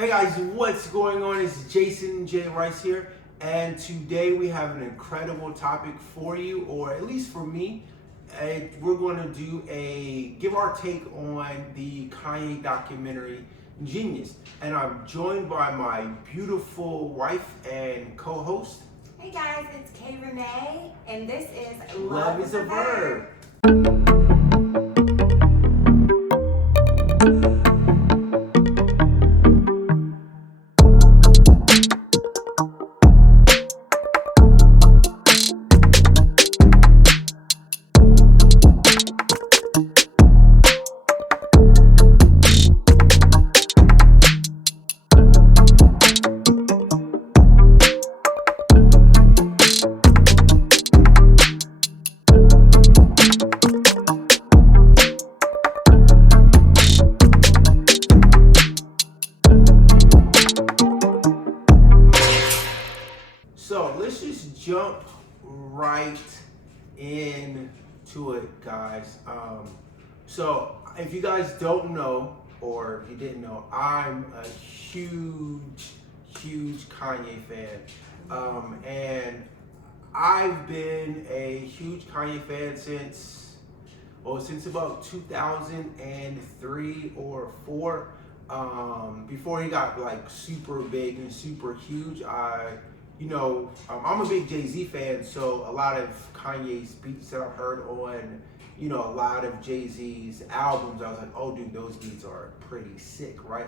Hey guys, what's going on? It's JasonJRice here, and today we have an incredible topic for you, or at least for me. We're going to give our take on the Kanye documentary, Genius. And I'm joined by my beautiful wife and co-host. Hey guys, it's Kaysha Renee, and this is Love is a Verb. So let's just jump right into it, guys. So if you guys don't know, or if you didn't know, I'm a huge Kanye fan. And I've been a huge Kanye fan since about 2003 or 4. Before he got like super big and super huge, I'm a big Jay-Z fan, so a lot of Kanye's beats that I've heard on, a lot of Jay-Z's albums, I was like, oh dude, those beats are pretty sick, right?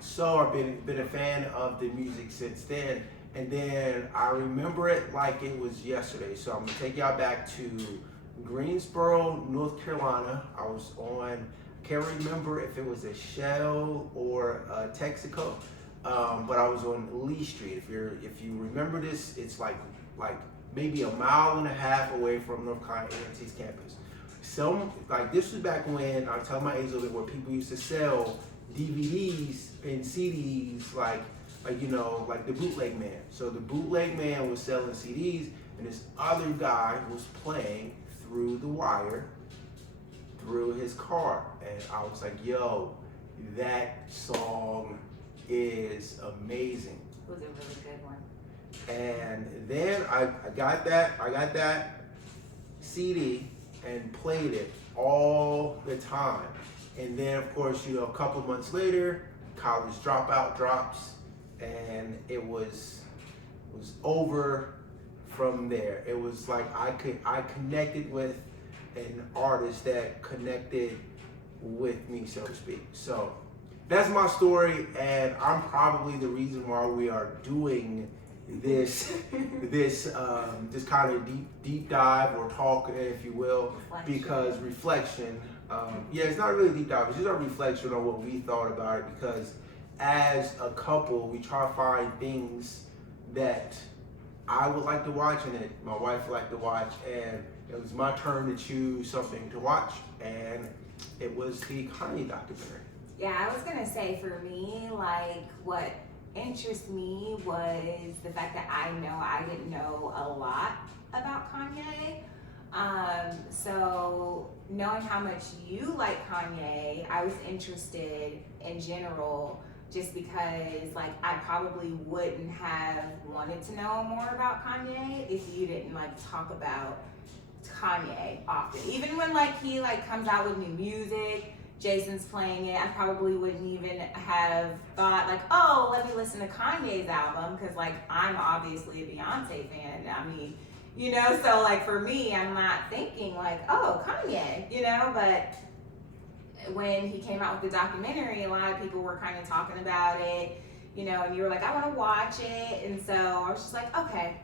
So I've been a fan of the music since then, and then I remember it like it was yesterday. So I'm gonna take y'all back to Greensboro, North Carolina. I was on, I can't remember if it was a Shell or a Texaco. But I was on Lee Street. If you remember this, it's like maybe a mile and a half away from North Carolina A&T's campus. So this was back when, I'll tell my age a little bit, where people used to sell DVDs and CDs like the bootleg man. So the bootleg man was selling CDs, and this other guy was playing through the wire through his car, and I was like, yo, that song is amazing. It was a really good one. And then I got that CD and played it all the time. And then of course, a couple months later, College Dropout drops, and it was over from there. It was like I connected with an artist that connected with me, so to speak. So that's my story, and I'm probably the reason why we are doing this kind of deep dive or talk, if you will, because reflection. It's not really a deep dive. It's just a reflection on what we thought about it. Because as a couple, we try to find things that I would like to watch and that my wife would like to watch, and it was my turn to choose something to watch, and it was the Kanye documentary. Yeah, I was gonna say, for me, like, what interests me was the fact that I didn't know a lot about Kanye. So knowing how much you like Kanye, I was interested in general, just because I probably wouldn't have wanted to know more about Kanye if you didn't talk about Kanye often. Even when he comes out with new music, Jason's playing it, I probably wouldn't even have thought oh, let me listen to Kanye's album, because I'm obviously a Beyonce fan. I mean, so for me, I'm not thinking oh, Kanye, but when he came out with the documentary, a lot of people were kind of talking about it, and you were like, I want to watch it. And so I was just like, okay,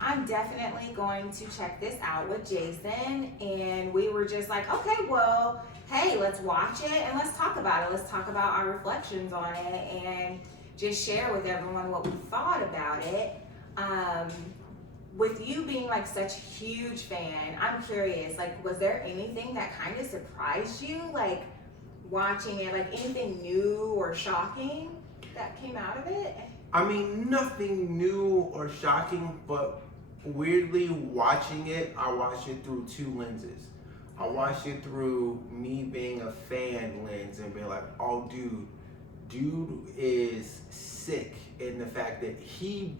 I'm definitely going to check this out with Jason. And we were just like, okay, well, hey, let's watch it and let's talk about it. Let's talk about our reflections on it and just share with everyone what we thought about it. With you being such a huge fan, I'm curious, was there anything that kind of surprised you, watching it, anything new or shocking that came out of it? I mean, nothing new or shocking, but weirdly watching it, I watched it through two lenses. I watched it through me being a fan lens and being like, oh dude, dude is sick in the fact that he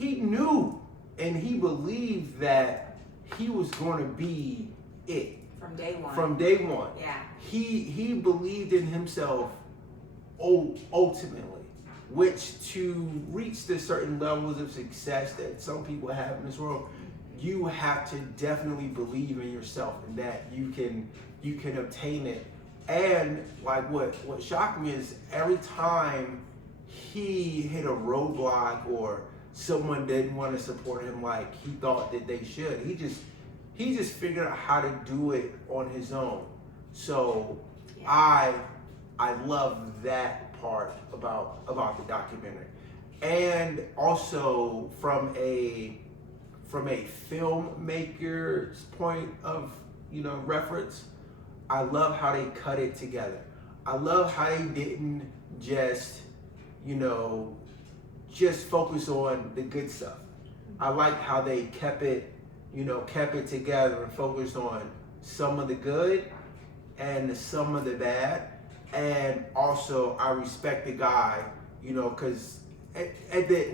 knew and he believed that he was going to be it From day one. from day one. Yeah. He believed in himself ultimately, which to reach the certain levels of success that some people have in this world, you have to definitely believe in yourself and that you can obtain it. And like what shocked me is every time he hit a roadblock or someone didn't want to support him like he thought that they should, he just figured out how to do it on his own. So yeah. I love that part about the documentary. And also from a filmmaker's point of reference, I love how they cut it together. I love how they didn't just focus on the good stuff. I like how they kept it together and focused on some of the good and some of the bad. And also I respect the guy, because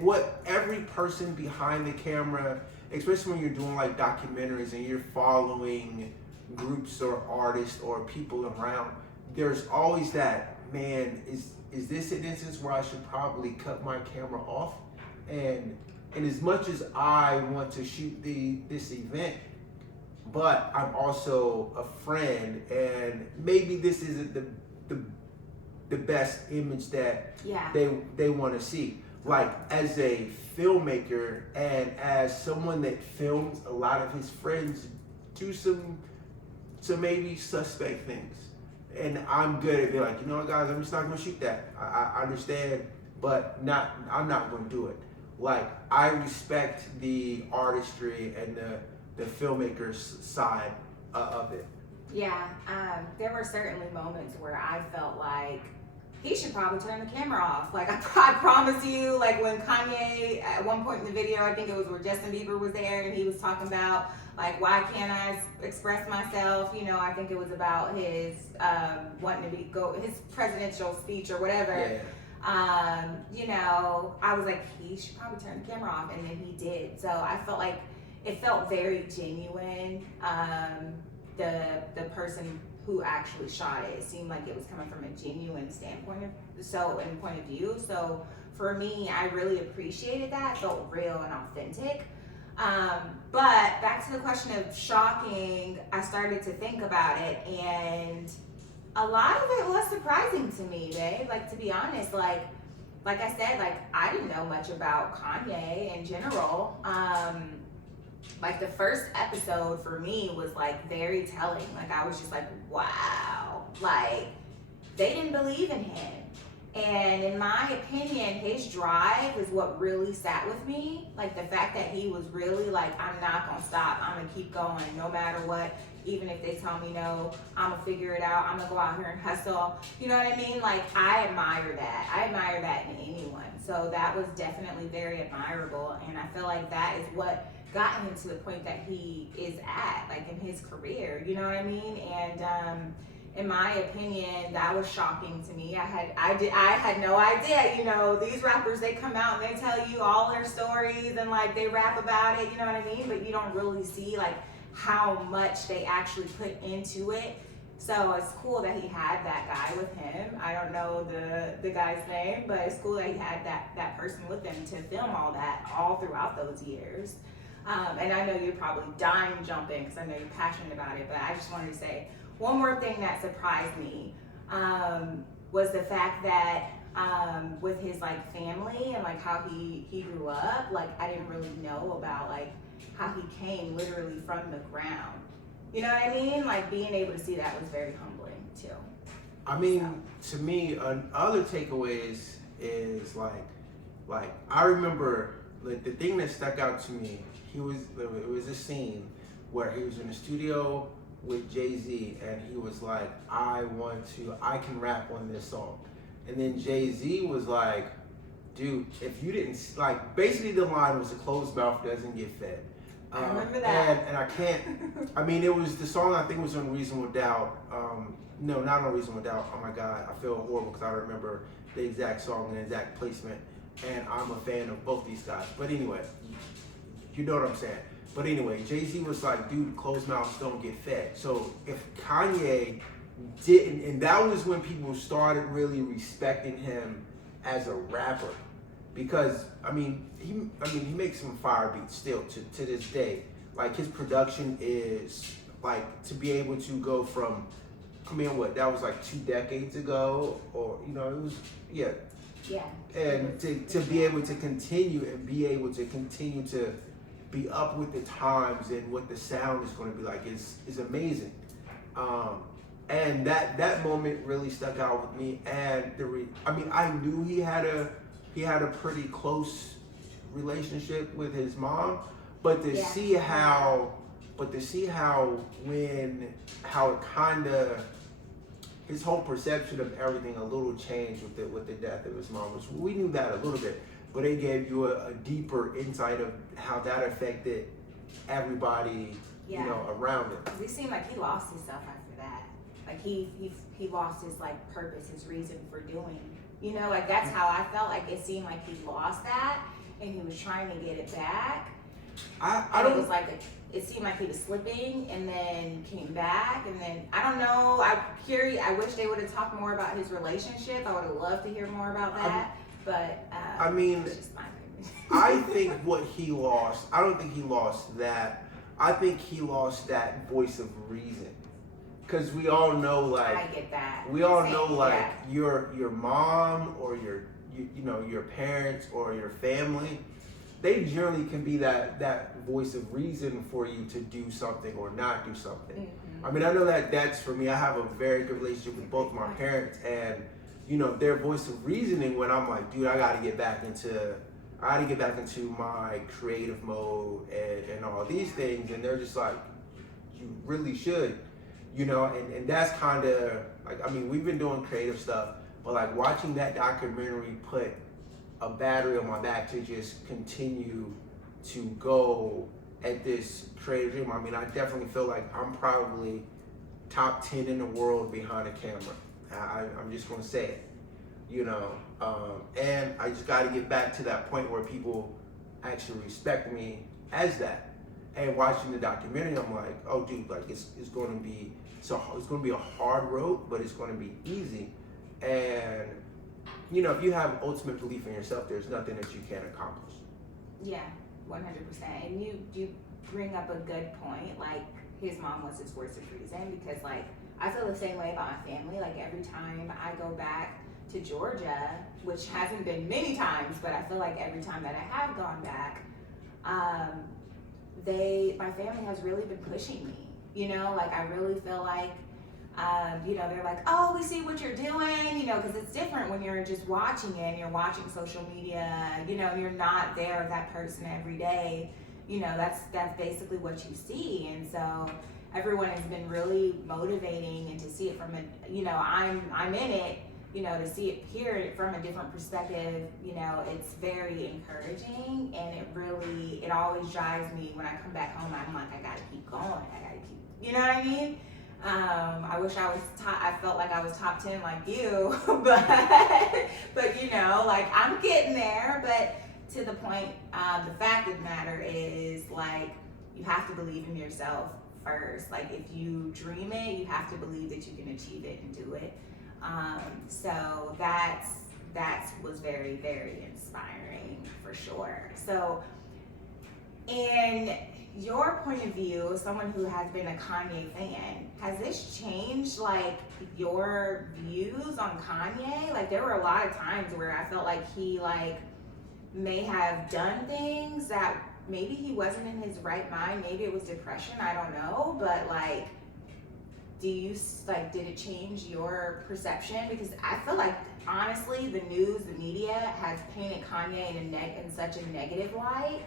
what every person behind the camera, especially when you're doing like documentaries and you're following groups or artists or people around, there's always that, man, is this an instance where I should probably cut my camera off? And as much as I want to shoot this event, but I'm also a friend, and maybe this isn't the best image that they want to see. Like as a filmmaker and as someone that films a lot of his friends do some maybe suspect things, and I'm good at being like, guys, I'm just not gonna shoot that. I understand, but I'm not gonna do it. Like I respect the artistry and the filmmaker's side of it. Yeah, there were certainly moments where I felt like he should probably turn the camera off. Like I promise you, like when Kanye, at one point in the video, I think it was where Justin Bieber was there and he was talking about like, why can't I express myself? I think it was about his wanting to his presidential speech or whatever. Yeah. I was like, he should probably turn the camera off, and then he did. So I felt like it felt very genuine. The person who actually shot it seemed like it was coming from a genuine standpoint and point of view. So for me, I really appreciated that. It felt real and authentic. But back to the question of shocking, I started to think about it, and a lot of it was surprising to me, babe. Like, to be honest, like I said, like I didn't know much about Kanye in general. Like the first episode for me was like very telling. Like I was just like, wow, like they didn't believe in him. And in my opinion, his drive is what really sat with me. Like the fact that he was really like, I'm not gonna stop, I'm gonna keep going no matter what. Even if they tell me no, I'm gonna figure it out, I'm gonna go out here and hustle. You know what I mean? Like I admire that. I admire that in anyone. So that was definitely very admirable. And I feel like that is what got him to the point that he is at, like in his career, you know what I mean? And in my opinion, that was shocking to me. I had no idea, these rappers, they come out and they tell you all their stories and like they rap about it, you know what I mean? But you don't really see like how much they actually put into it. So it's cool that he had that guy with him. I don't know the guy's name, but it's cool that he had that person with him to film all that all throughout those years. And I know you're probably dying jumping because I know you're passionate about it, but I just wanted to say one more thing that surprised me was the fact that with his like family and like how he grew up, like I didn't really know about like how he came literally from the ground. You know what I mean? Like being able to see that was very humbling too. I mean, to me, other takeaways is like I remember like the thing that stuck out to me. It was a scene where he was in the studio with Jay-Z and he was like, I can rap on this song. And then Jay-Z was like, dude, if you didn't, like basically the line was a closed mouth doesn't get fed. I remember that. And I can't. I mean, it was the song. I think was on Reasonable Doubt. No, not on Reasonable Doubt. Oh my God, I feel horrible because I don't remember the exact song and the exact placement. And I'm a fan of both these guys. But anyway, you know what I'm saying. But anyway, Jay-Z was like, dude, closed mouths don't get fed. So if Kanye didn't, and that was when people started really respecting him as a rapper. Because he makes some fire beats still to this day. Like his production is like to be able to go from, that was like 2 decades ago, or it was Yeah. And to be able to continue to be up with the times and what the sound is going to be like is amazing. And that moment really stuck out with me. And I knew he had a pretty close relationship with his mom, but to see how it kind of, his whole perception of everything a little changed with the death of his mom, which we knew that a little bit, but it gave you a deeper insight of how that affected everybody, around it. It seemed like he lost himself after that. Like he lost his like purpose, his reason for doing. Like that's how I felt. Like it seemed like he lost that, and he was trying to get it back. It seemed like he was slipping and then came back, and then I don't know. I wish they would have talked more about his relationship. I would have loved to hear more about that. It's just my opinion. I think what he lost, I don't think he lost that. I think he lost that voice of reason. Because we all know, like, I get that. We all know, like, your mom or your parents or your family, they generally can be that voice of reason for you to do something or not do something. Mm-hmm. I know that's for me. I have a very good relationship with both my parents, and their voice of reasoning when I'm like, dude, I gotta get back into my creative mode and all these things, and they're just like, you really should. And that's kind of like, we've been doing creative stuff, but like watching that documentary put a battery on my back to just continue to go at this creative dream. I definitely feel like I'm probably top 10 in the world behind a camera. I'm just gonna say it, and I just got to get back to that point where people actually respect me as that. And watching the documentary, I'm like, oh, dude, like it's going to be a hard road, but it's going to be easy. And if you have ultimate belief in yourself, there's nothing that you can't accomplish. Yeah, 100%. And you bring up a good point. Like his mom was his voice of reason, because like I feel the same way about my family. Like every time I go back to Georgia, which hasn't been many times, but I feel like every time that I have gone back, my family has really been pushing me, like I really feel like, they're like, oh, we see what you're doing, because it's different when you're just watching it and you're watching social media, you're not there with that person every day, that's basically what you see. And so everyone has been really motivating, and to see it from I'm in it, to see it, hear it from a different perspective, it's very encouraging, and it always drives me when I come back home. I'm like, I gotta keep going. I gotta keep, you know what I mean? I wish I felt like I was top 10 like you, but like I'm getting there. But to the point, the fact of the matter is, like, you have to believe in yourself first. Like if you dream it, you have to believe that you can achieve it and do it. So that was very, very inspiring for sure. So in your point of view, as someone who has been a Kanye fan, has this changed like your views on Kanye? Like there were a lot of times where I felt like he like may have done things that maybe he wasn't in his right mind. Maybe it was depression, I don't know, but like, did it change your perception? Because I feel like, honestly, the news, the media has painted Kanye in such a negative light,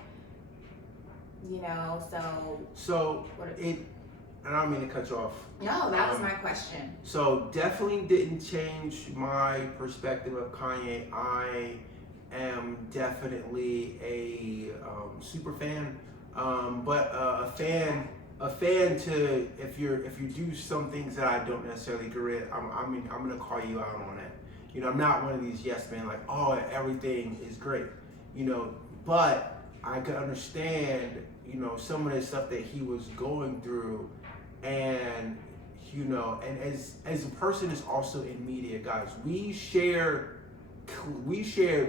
so. And I don't mean to cut you off. No, that was my question. So definitely didn't change my perspective of Kanye. I am definitely a super fan But a fan to if you do some things that I don't necessarily agree with, I'm gonna call you out on that. You know, I'm not one of these yes men like, oh, everything is great. You know, but I could understand, you know, some of the stuff that he was going through, and you know, and as a person is also in media, guys, we share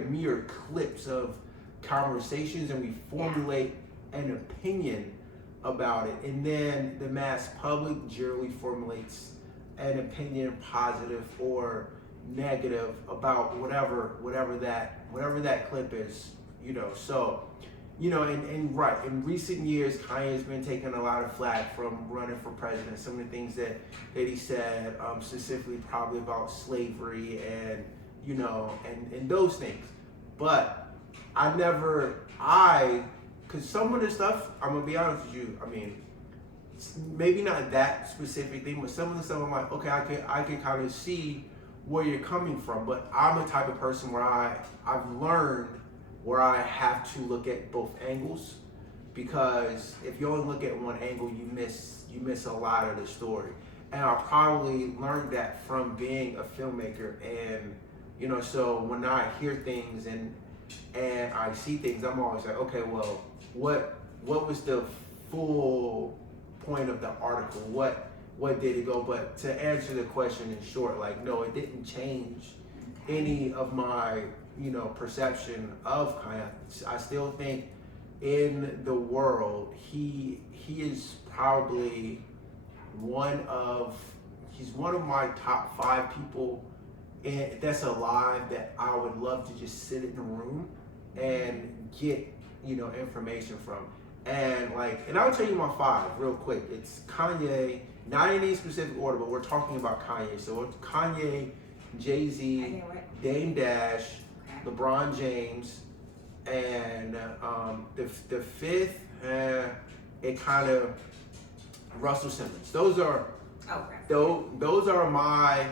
mere clips of conversations, and we formulate an opinion about it, and then the mass public generally formulates an opinion, positive or negative, about whatever that clip is, you know. So, you know, and right, in recent years, Kanye has been taking a lot of flack from running for president. Some of the things that he said, specifically probably about slavery and, you know, and those things. But because some of the stuff, I'm gonna be honest with you, I mean, maybe not that specific thing, but some of the stuff I'm like, okay, I can kind of see where you're coming from. But I'm the type of person where I've learned where I have to look at both angles, because if you only look at one angle, you miss a lot of the story. And I probably learned that from being a filmmaker. And you know, so when I hear things and I see things, I'm always like, okay, well, what was the full point of the article? What did it go? But to answer the question in short, like, no, it didn't change any of my, you know, perception of Kanye. I still think in the world, he is probably one of my top 5 people that's alive that I would love to just sit in a room and get, you know, information from. And I'll tell you my 5 real quick. It's Kanye, not in any specific order, but we're talking about Kanye. So it's Kanye, Jay-Z, Dame Dash, LeBron James, and the 5th, it kind of Russell Simmons. Those are my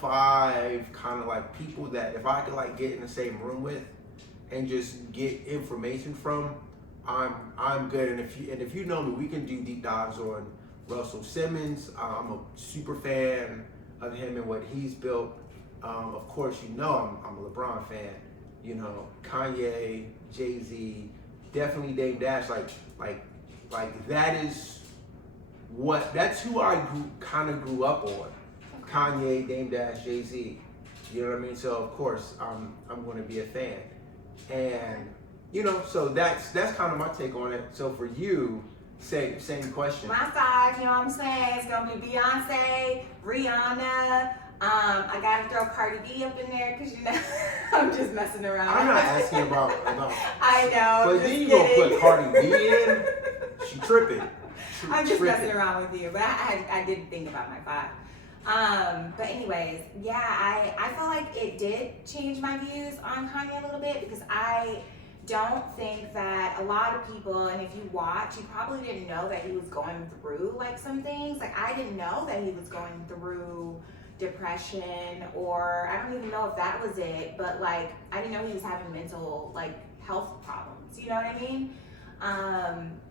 5 kind of like people that if I could like get in the same room with and just get information from, I'm good. And if you know me, we can do deep dives on Russell Simmons. I'm a super fan of him and what he's built. Of course, you know I'm a LeBron fan. You know, Kanye, Jay-Z, definitely Dame Dash. Like that's who I kind of grew up on. Kanye, Dame Dash, Jay-Z. You know what I mean? So of course I'm going to be a fan. And you know, so that's kind of my take on it. So for you, same question. My side, you know what I'm saying? It's gonna be Beyonce, Rihanna. I gotta throw Cardi B up in there because you know I'm just messing around. I'm not asking about. I know. But then you gonna put Cardi B in? She tripping. I'm just messing around with you, but I did think about my 5. But anyways, yeah, I feel like it did change my views on Kanye a little bit, because I don't think that a lot of people, and if you watch, you probably didn't know that he was going through like some things. Like I didn't know that he was going through depression, or I don't even know if that was it, but like I didn't know he was having mental like health problems, you know what I mean?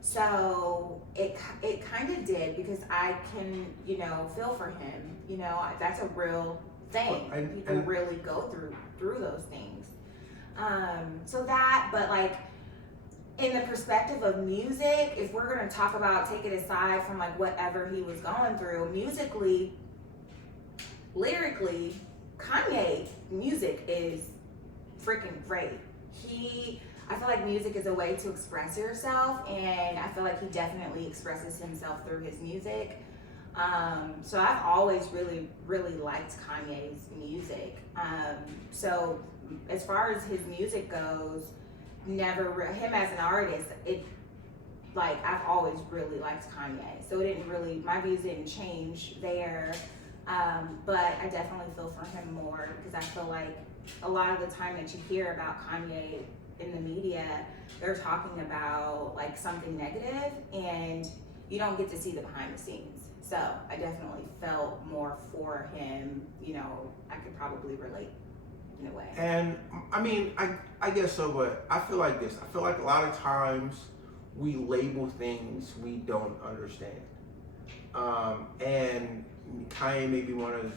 So it kind of did, because I can, you know, feel for him, you know, that's a real thing. People really go through those things. So that, but like in the perspective of music, if we're going to talk about, take it aside from like whatever he was going through, musically, lyrically, Kanye music is freaking great. I feel like music is a way to express yourself, and I feel like he definitely expresses himself through his music. So I've always really, really liked Kanye's music. So as far as his music goes, him as an artist, I've always really liked Kanye. So my views didn't change there. But I definitely feel for him more, because I feel like a lot of the time that you hear about Kanye in the media, they're talking about like something negative, and you don't get to see the behind the scenes. So I definitely felt more for him. You know, I could probably relate. in a way. And I mean, I guess so, but I feel like this. I feel like a lot of times we label things we don't understand. And Kanye may be one of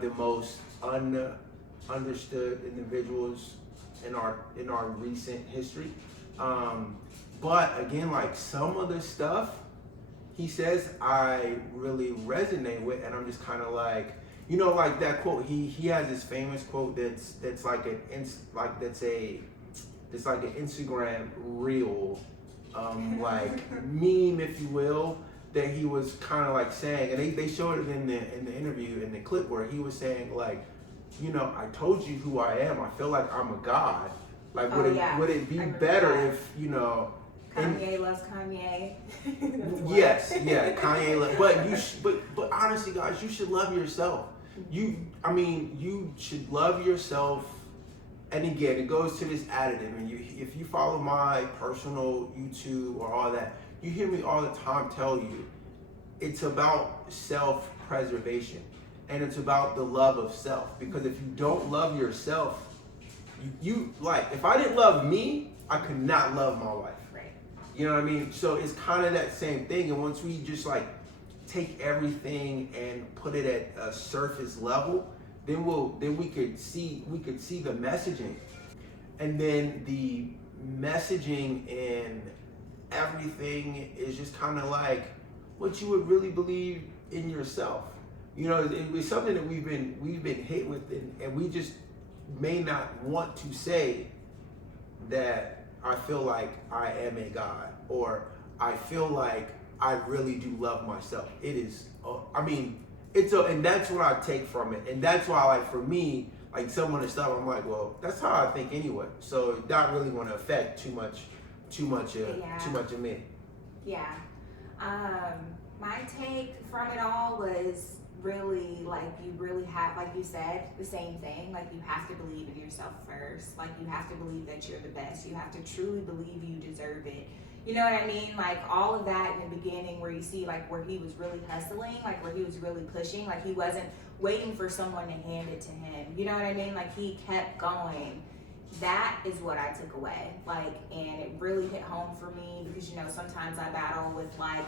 the most understood individuals in our recent history. But again, like some of the stuff he says, I really resonate with, and I'm just kind of like, you know, like that quote. He has this famous quote that's like that's like an Instagram reel, like meme, if you will, that he was kind of like saying, and they showed it in the interview, in the clip, where he was saying like, you know, I told you who I am. I feel like I'm a god. Like, would it be better if, you know, Kanye loves Kanye. Yes, yeah, Kanye. But honestly, guys, you should love yourself. You should love yourself. And again, it goes to this additive. And if you follow my personal YouTube or all that, you hear me all the time tell you, it's about self-preservation, and it's about the love of self. Because if you don't love yourself, you like, if I didn't love me, I could not love my wife. Right. You know what I mean? So it's kind of that same thing. And once we just like take everything and put it at a surface level, then we could see the messaging, and then the messaging in everything is just kind of like what you would really believe in yourself. You know, it's something that we've been hit with, and we just may not want to say that I feel like I am a god, or I feel like I really do love myself. It is, and that's what I take from it, and that's why, like, for me, like some of the stuff, I'm like, well, that's how I think anyway. So it's not really going to affect too much of me. Yeah. My take from it all was really like, you really have, like you said, the same thing. Like, you have to believe in yourself first. Like, you have to believe that you're the best. You have to truly believe you deserve it. You know what I mean? Like, all of that in the beginning, where you see like where he was really hustling, like where he was really pushing, like he wasn't waiting for someone to hand it to him. You know what I mean? Like, he kept going. That is what I took away. Like, and it really hit home for me, because, you know, sometimes I battle with like,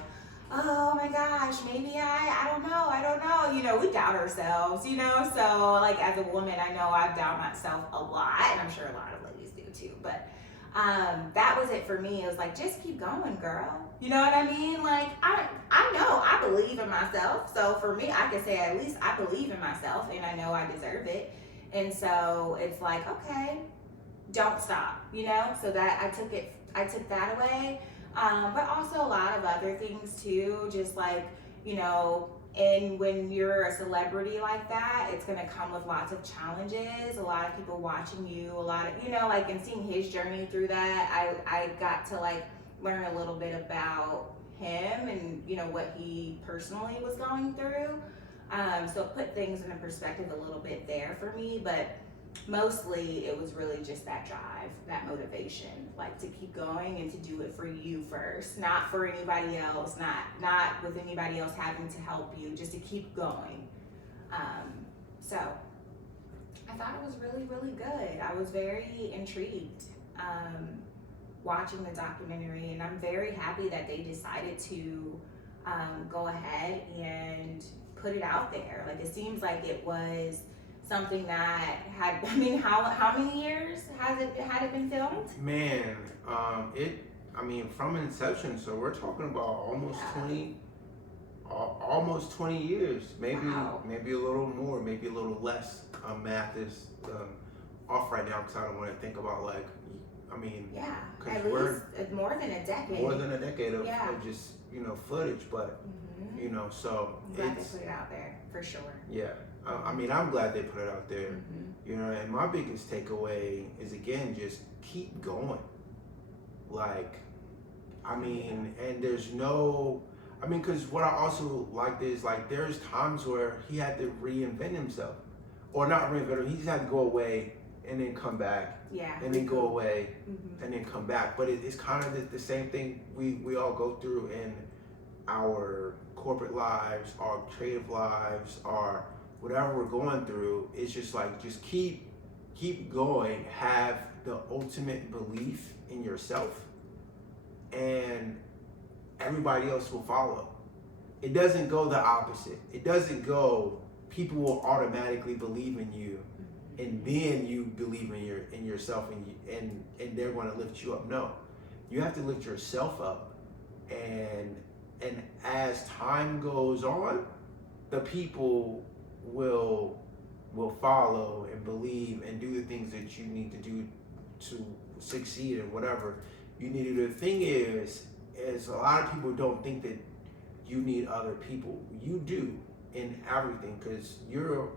oh my gosh, maybe I don't know. You know, we doubt ourselves, you know? So like, as a woman, I know I doubt myself a lot, and I'm sure a lot of ladies do too, but that was it for me. It was like, just keep going, girl. You know what I mean? Like, I know I believe in myself. So for me, I can say at least I believe in myself, and I know I deserve it. And so it's like, okay, don't stop, you know? So that I took that away. But also a lot of other things too, just like, you know, and when you're a celebrity like that, it's gonna come with lots of challenges, a lot of people watching you, a lot of, you know, like, and seeing his journey through that, I got to like learn a little bit about him and, you know, what he personally was going through. So it put things in perspective a little bit there for me, but mostly it was really just that drive, that motivation, like to keep going and to do it for you first, not for anybody else, not with anybody else having to help you, just to keep going. So I thought it was really, really good. I was very intrigued watching the documentary, and I'm very happy that they decided to go ahead and put it out there. Like, it seems like it was something that had, I mean, how many years had it been filmed? Man, from inception, so we're talking about almost 20 years, maybe Wow. Maybe a little more, maybe a little less. Math is off right now, because I don't want to think about like, Yeah, 'cause at we're least more than a decade. more than a decade of, Yeah. of just, you know, footage, but you know, so I'm glad they it's, put it out there for sure. yeah. I'm glad they put it out there. Mm-hmm. You know, and my biggest takeaway is, again, just keep going. Like, and there's no, because what I also liked is, like, there's times where he had to reinvent himself. Or not reinvent him, he just had to go away and then come back. Yeah. And then go away Mm-hmm. and then come back. But it's kind of the same thing we all go through in our corporate lives, our creative lives, our whatever we're going through. It's just like, just keep keep going, have the ultimate belief in yourself, and everybody else will follow. It doesn't go the opposite. It doesn't go, people will automatically believe in you, and then you believe in yourself, and they're going to lift you up. No, you have to lift yourself up, and as time goes on, the people will follow and believe and do the things that you need to do to succeed in whatever you need to do. The thing is a lot of people don't think that you need other people. You do in everything, because you're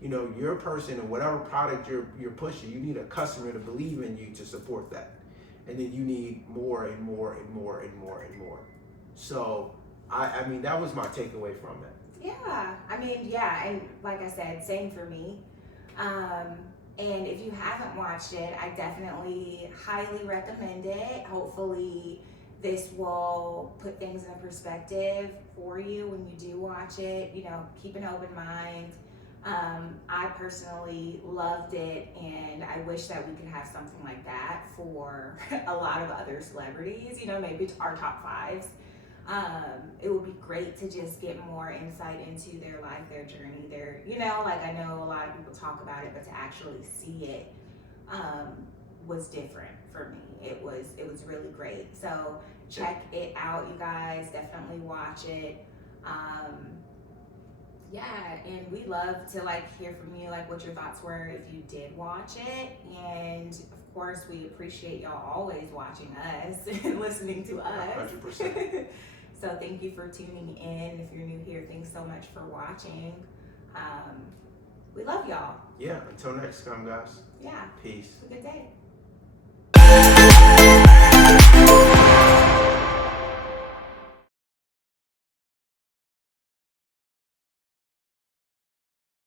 you're a person, and whatever product you're pushing, you need a customer to believe in you to support that, and then you need more and more and more and more and more. So I mean, that was my takeaway from it. Yeah, I mean, yeah, and like I said, same for me. And if you haven't watched it, I definitely highly recommend it. Hopefully this will put things in perspective for you when you do watch it. You know, keep an open mind. I personally loved it, and I wish that we could have something like that for a lot of other celebrities, you know, maybe our top fives. It would be great to just get more insight into their life, their journey, their, you know, like I know a lot of people talk about it, but to actually see it was different for me. It was really great. So check it out, you guys. Definitely watch it. Yeah, and we love to hear from you, what your thoughts were if you did watch it. And of course, we appreciate y'all always watching us and listening to us. 100%. So thank you for tuning in. If you're new here, thanks so much for watching. We love y'all. Yeah, until next time, guys. Yeah. Peace. Have a good day.